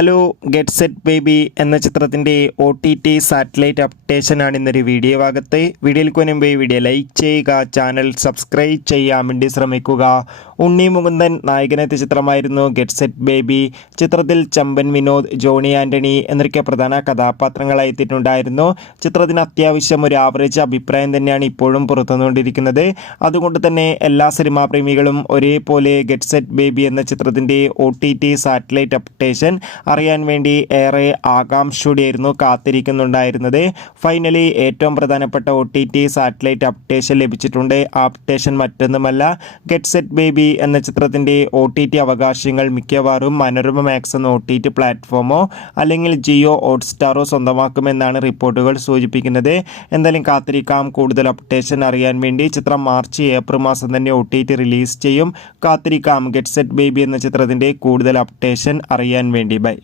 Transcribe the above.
Hello, get set baby എന്ന ചിത്രത്തിൻ്റെ OTT satellite അപ്ഡേഷനാണ് ഇന്നൊരു വീഡിയോ ഭാഗത്ത്. വീഡിയോയിൽ മുൻപ് വീഡിയോ ലൈക്ക് ചെയ്യുക, ചാനൽ സബ്സ്ക്രൈബ് ചെയ്യാൻ വേണ്ടി ശ്രമിക്കുക. ഉണ്ണി മുകുന്ദൻ നായകനെത്തിയ ചിത്രമായിരുന്നു ഗെറ്റ് സെറ്റ് ബേബി. ചിത്രത്തിൽ ചമ്പൻ വിനോദ്, ജോണി ആൻ്റണി എന്നൊക്കെ പ്രധാന കഥാപാത്രങ്ങളായി എത്തിയിട്ടുണ്ടായിരുന്നു. ചിത്രത്തിന് അത്യാവശ്യം ഒരു ആവറേജ് അഭിപ്രായം തന്നെയാണ് ഇപ്പോഴും പുറത്തുവന്നുകൊണ്ടിരിക്കുന്നത്. അതുകൊണ്ട് തന്നെ എല്ലാ സിനിമാ പ്രേമികളും ഒരേപോലെ ഗെറ്റ് സെറ്റ് ബേബി എന്ന ചിത്രത്തിൻ്റെ OTT സാറ്റലൈറ്റ് അപ്ഡേഷൻ അറിയാൻ വേണ്ടി ഏറെ ആകാംക്ഷയോടെയായിരുന്നു കാത്തിരിക്കുന്നുണ്ടായിരുന്നത്. ഫൈനലി ഏറ്റവും പ്രധാനപ്പെട്ട OTT സാറ്റലൈറ്റ് അപ്ഡേഷൻ ലഭിച്ചിട്ടുണ്ട്. ആ അപ്ഡേഷൻ മറ്റൊന്നുമല്ല, ഗെറ്റ് സെറ്റ് ബേബി എന്ന ചിത്രത്തിൻ്റെ OTT അവകാശങ്ങൾ മിക്കവാറും മനോരമ മാക്സ് എന്ന OTT പ്ലാറ്റ്ഫോമോ അല്ലെങ്കിൽ ജിയോ ഹോട്ട്സ്റ്റാറോ സ്വന്തമാക്കുമെന്നാണ് റിപ്പോർട്ടുകൾ സൂചിപ്പിക്കുന്നത്. എന്തായാലും കാത്തിരിക്കാം കൂടുതൽ അപ്ഡേഷൻ അറിയാൻ വേണ്ടി. ചിത്രം മാർച്ച് ഏപ്രിൽ മാസം തന്നെ OTT റിലീസ് ചെയ്യും. കാത്തിരിക്കാം ഗെറ്റ് സെറ്റ് ബേബി എന്ന ചിത്രത്തിൻ്റെ കൂടുതൽ അപ്ഡേഷൻ അറിയാൻ വേണ്ടി. ബൈ.